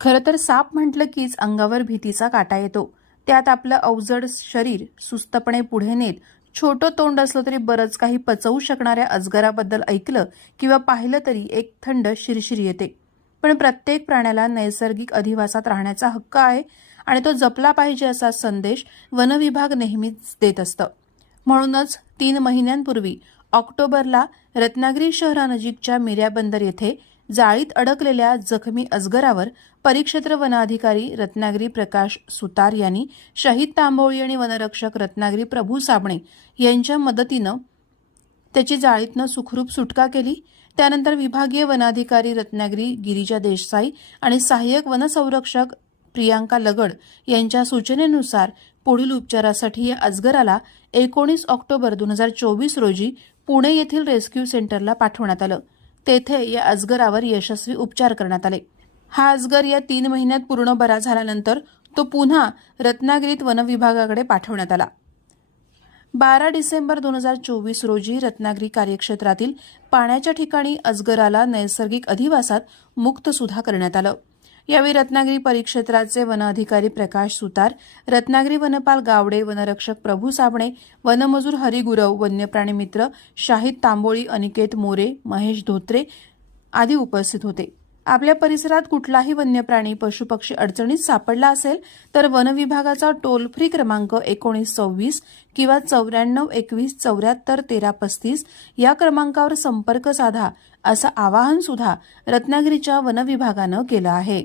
खरं तर साप म्हटलं कीच अंगावर भीतीचा काटा येतो. त्यात आपलं अवजड शरीर सुस्तपणे पुढे नेत छोटं तोंड असलं तरी बरंच काही पचवू शकणाऱ्या अजगराबद्दल ऐकलं किंवा पाहिलं तरी एक थंड शिरशिर येते. पण प्रत्येक प्राण्याला नैसर्गिक अधिवासात राहण्याचा हक्क आहे आणि तो जपला पाहिजे असा संदेश वनविभाग नेहमीच देत असतं. म्हणूनच तीन महिन्यांपूर्वी ऑक्टोबरला रत्नागिरी शहरानजीकच्या मिर्याबंदर येथे जाळीत अडकलेल्या जखमी अजगरावर परिक्षेत्र वनाधिकारी रत्नागिरी प्रकाश सुतार यांनी शहीद तांबोळी आणि वनरक्षक रत्नागिरी प्रभू साबणे यांच्या मदतीनं त्याची जाळीतनं सुखरूप सुटका केली. त्यानंतर विभागीय वनाधिकारी रत्नागिरी गिरिजा देसाई आणि सहाय्यक वनसंरक्षक प्रियांका लगड यांच्या सूचनेनुसार पुढील उपचारासाठी या अजगराला एकोणीस ऑक्टोबर दोन हजार चोवीस रोजी पुणे येथील रेस्क्यू सेंटरला पाठवण्यात आलं. तेथे या अजगरावर यशस्वी उपचार करण्यात आले. हा अजगर या तीन महिन्यात पूर्ण बरा झाल्यानंतर तो पुन्हा रत्नागिरीत वनविभागाकडे पाठवण्यात आला. बारा डिसेंबर दोन हजार चोवीस रोजी रत्नागिरी कार्यक्षेत्रातील पाण्याच्या ठिकाणी अजगराला नैसर्गिक अधिवासात मुक्त सुद्धा करण्यात आलं. यावेळी रत्नागिरी परिक्षेत्राचे वन अधिकारी प्रकाश सुतार रत्नागिरी वनपाल गावडे वनरक्षक प्रभू साबणे वनमजूर हरिगुरव वन्यप्राणी मित्र शाहिद तांबोळी अनिकेत मोरे महेश धोत्रे आदी उपस्थित होते. आपल्या परिसरात कुठलाही वन्यप्राणी पशुपक्षी अडचणीत सापडला असेल तर वनविभागाचा टोल फ्री क्रमांक एकोणीस सव्वीस किंवा चौऱ्याण्णव एकवीस चौऱ्याहत्तर तेरा पस्तीस या क्रमांकावर संपर्क साधा असं आवाहन सुद्धा रत्नागिरीच्या वनविभागानं केलं आहे.